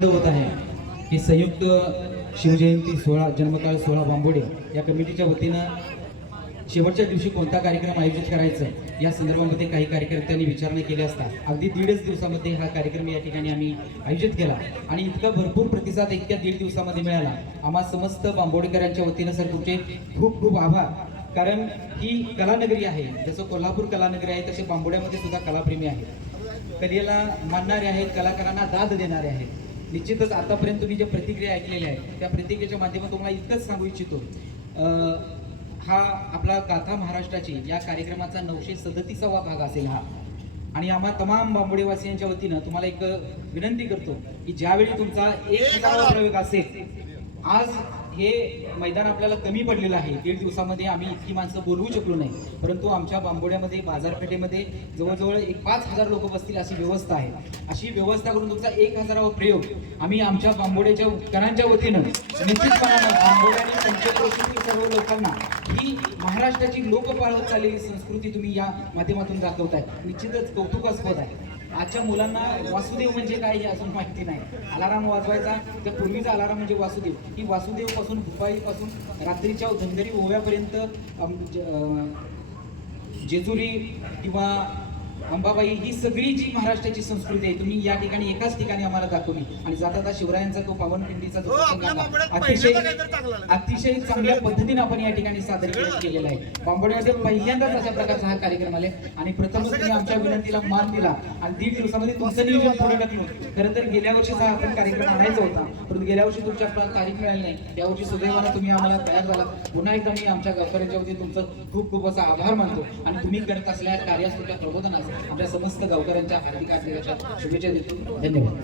होत आहे की संयुक्त शिवजयंती 16 जन्मकाळ 16 बांबोडे या कमिटीच्या वतीनं शेवटच्या दिवशी कोणता कार्यक्रम आयोजित करायचं या संदर्भामध्ये काही कार्यकर्त्यांनी विचारणा केली असता अगदी 1.5 दिवसामध्ये हा कार्यक्रम या ठिकाणी आम्ही आयोजित केला आणि इतका भरपूर प्रतिसाद इतक्या 1.5 दिवसामध्ये मिळाला। आम्हा समस्त बांबोडेकरांच्या वतीनं सर तुमचे खूप खूप आभार, कारण ही कलानगरी आहे। जसं कोल्हापूर कलानगरी आहे तसे बांबोड्यामध्ये सुद्धा कलाप्रेमी आहेत, कलेला मानणारे आहेत, कलाकारांना दाद देणारे आहेत। निश्चितच आतापर्यंत तुम्ही ज्या प्रतिक्रिया ऐकलेल्या आहेत त्या प्रतिक्रियेच्या माध्यमातून तुम्हाला इतकंच सांगू इच्छितो, हा आपला गाथा महाराष्ट्राची या कार्यक्रमाचा 937वा भाग असेल हा। आणि आम्हा तमाम बांबोडेवासियांच्या वतीनं तुम्हाला एक विनंती करतो की ज्यावेळी तुमचा 1000वा प्रयोग असेल, आज हे मैदान आपल्याला कमी पडलेलं आहे। 1.5 दिवसामध्ये आम्ही इतकी माणसं बोलवू शकलो नाही, परंतु आमच्या बांबोड्यामध्ये बाजारपेठेमध्ये जवळजवळ 5000 लोक बसतील अशी व्यवस्था आहे। अशी व्यवस्था करून तुमचा 1000वा प्रयोग आम्ही आमच्या बांबोड्याच्या करांच्या वतीनं निश्चितपणानं बांबोड्या आणि पंचक्रोशीतील सर्व लोकांना ही महाराष्ट्राची लोक पाळत चाललेली संस्कृती तुम्ही या माध्यमातून दाखवताय, निश्चितच कौतुकास्पद आहे। आजच्या मुलांना वासुदेव म्हणजे काय हे अजून माहिती नाही। अलाराम वाजवायचा तर पूर्वीचा अलाराम म्हणजे वासुदेव, ही वासुदेव पासून भुपाईपासून रात्रीच्या धनगरी ओव्यापर्यंत जेजुरी किंवा अंबाबाई ही सगळी जी महाराष्ट्राची संस्कृती आहे तुम्ही या ठिकाणी एकाच ठिकाणी आम्हाला दाखवली। आणि जाता शिवरायांचा तो पावनपिंडीचा जो अतिशय चांगल्या पद्धतीने आपण या ठिकाणी सादरीकरण केलेला आहे। बांबोड्यामध्ये पहिल्यांदाच अशा प्रकारचा हा कार्यक्रम आले आणि प्रथमच तुम्ही आमच्या विनंतीला मान दिला आणि 1.5 दिवसामध्ये तुमचं नियोजन पुढे ढकलून खरं तर गेल्या वर्षीचा आपण कार्यक्रम आणायचा होता, परंतु गेल्या वर्षी तुमच्या तारीख मिळाली नाही। यावर्षी सुदैवानं तुम्ही आम्हाला तयार झाला। पुन्हा एकदा मी आमच्या गावकऱ्यांच्या वतीने तुमचं खूप खूप असा आभार मानतो आणि तुम्ही करत असलेल्या कार्यास तुमच्या प्रबोधनास आमच्या समस्त गावकऱ्यांच्या हार्दिक शुभेच्छा देतो। धन्यवाद।